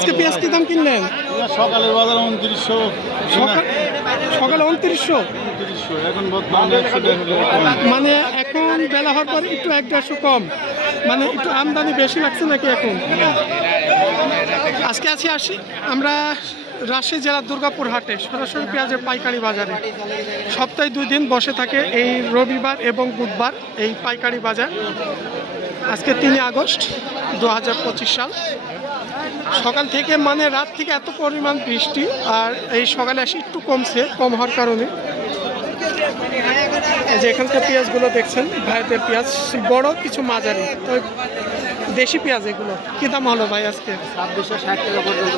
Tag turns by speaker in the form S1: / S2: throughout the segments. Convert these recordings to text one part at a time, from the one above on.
S1: আজকে পেঁয়াজ কি দাম কিনলেন?
S2: সকালের বাজার উনত্রিশশো
S1: সকাল সকালে উনত্রিশশো। মানে এখন বেলা হওয়ার পর একটু এক দেড়শো কম। মানে একটু আমদানি বেশি লাগছে নাকি এখন? আজকে আছি আসি। আমরা রাজশাহী জেলার দুর্গাপুর হাটে সরাসরি পেঁয়াজের পাইকারি বাজারে। সপ্তাহে দুই দিন বসে থাকে এই রবিবার এবং বুধবার এই পাইকারি বাজার। আজকে তিনই আগস্ট দু হাজার পঁচিশ সাল। সকাল থেকে মানে রাত থেকে এত পরিমাণ বৃষ্টি আর এই সকালে আসি একটু কমছে কম হওয়ার কারণে। যে এখানকার পেঁয়াজগুলো দেখছেন ভাইদের পেঁয়াজ বড় কিছু মাঝারি তো দেশি পেঁয়াজ এগুলো। কি দাম হলো ভাই আজকে?
S2: ছাব্বিশশো ষাট টাকা পর্যন্ত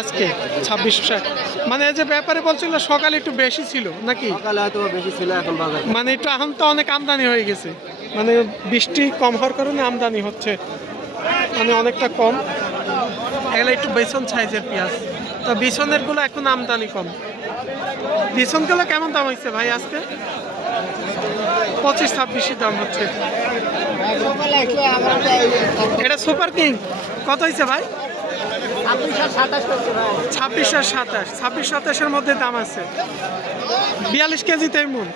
S1: আজকে ছাব্বিশশো ষাট। মানে এই যে ব্যাপারে বলছিল সকালে একটু বেশি ছিল নাকি?
S2: সকালে হয়তো বেশি ছিল এখন বাজার।
S1: মানে একটু এখন তো অনেক আমদানি হয়ে গেছে। মানে বৃষ্টি কম হওয়ার কারণে আমদানি হচ্ছে। মানে অনেকটা কম। এগুলো একটু বেসন সাইজের পেঁয়াজ। তো বিছনেরগুলো এখন আমদানি কম। বিছনগুলো কেমন দাম হয়েছে ভাই আজকে? পঁচিশ ছাব্বিশের দাম হচ্ছে। এটা সুপার কিং। কত হয়েছে ভাই? ছাব্বিশ আর সাতাশ। ছাব্বিশ সাতাশের মধ্যে দাম আছে। বিয়াল্লিশ কেজিতে মূল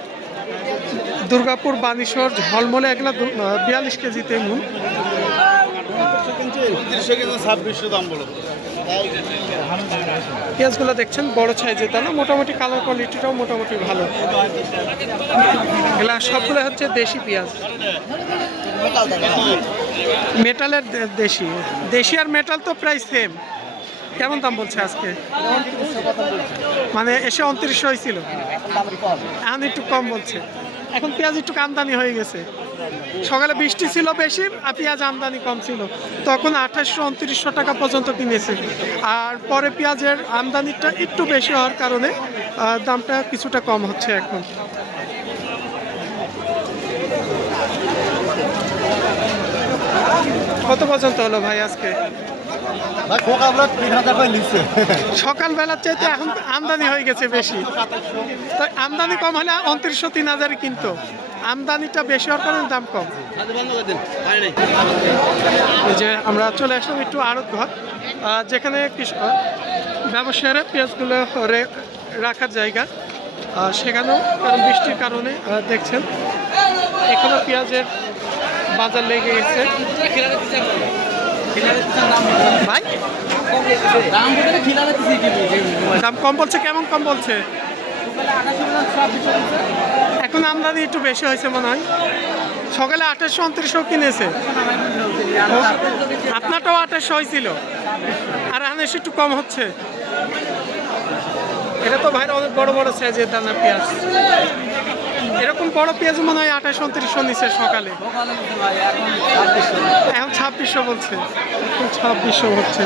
S1: দুর্গাপুর বানেশ্বর ঝলমলে এগুলো বিয়াল্লিশ কেজিতে মূল
S2: ছাব্বিশশো দাম
S1: পেঁয়াজগুলো দেখছেন, বড় সাইজের দানা, মোটামুটি কালার কোয়ালিটিটাও মোটামুটি ভালো। এগুলা সবগুলো হচ্ছে দেশি পেঁয়াজ। মেটালের দেশি। দেশি আর মেটাল তো প্রায় সেম কেমন দাম বলছে আজকে? মানে এসে উনত্রিশশো হয়েছিল এখন একটু কম বলছে। এখন পেঁয়াজ একটু আমদানি হয়ে গেছে। সকালে বৃষ্টি ছিল বেশি আর পেঁয়াজ আমদানি কম ছিল। তখন আঠাশশো উনত্রিশশো টাকা পর্যন্ত কিনেছে। আর পরে পেঁয়াজের আমদানিটা একটু বেশি হওয়ার কারণে দামটা কিছুটা কম হচ্ছে এখন। কত পর্যন্ত হলো ভাই আজকে?
S2: হাজার
S1: সকালবেলার চাইতে এখন আমদানি হয়ে গেছে বেশি। তো আমদানি কম হলে উনত্রিশশো তিন হাজারই কিনতো। আমদানিটা বেশি হওয়ার কারণে দাম কম। এই যে আমরা চলে আসলাম একটু আড়ত ঘর যেখানে ব্যবসায়ীরা পেঁয়াজগুলো রাখার জায়গা। সেখানেও কারণ বৃষ্টির কারণে দেখছেন। এখানেও পেঁয়াজের বাজার লেগে গেছে। ভাই? দাম কম বলছে কেমন কম বলছে? এখন আমদানি একটু বেশি হয়েছে মনে হয়। সকালে আঠাশশো উনত্রিশশো কিনেছে। আপনারটাও আঠাশশো হয়েছিল। আর এখন এসে একটু কম হচ্ছে। এটা তো ভাইরা অনেক বড় বড় সাইজের দানা পেঁয়াজ। এরকম বড় পেঁয়াজ মনে হয় আঠাশ উনত্রিশশো নিচে সকালে। এখন ছাব্বিশশো বলছে। এখন ছাব্বিশশো হচ্ছে।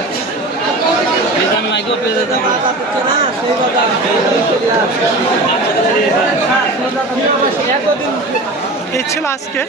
S1: এই ছিল আজকে।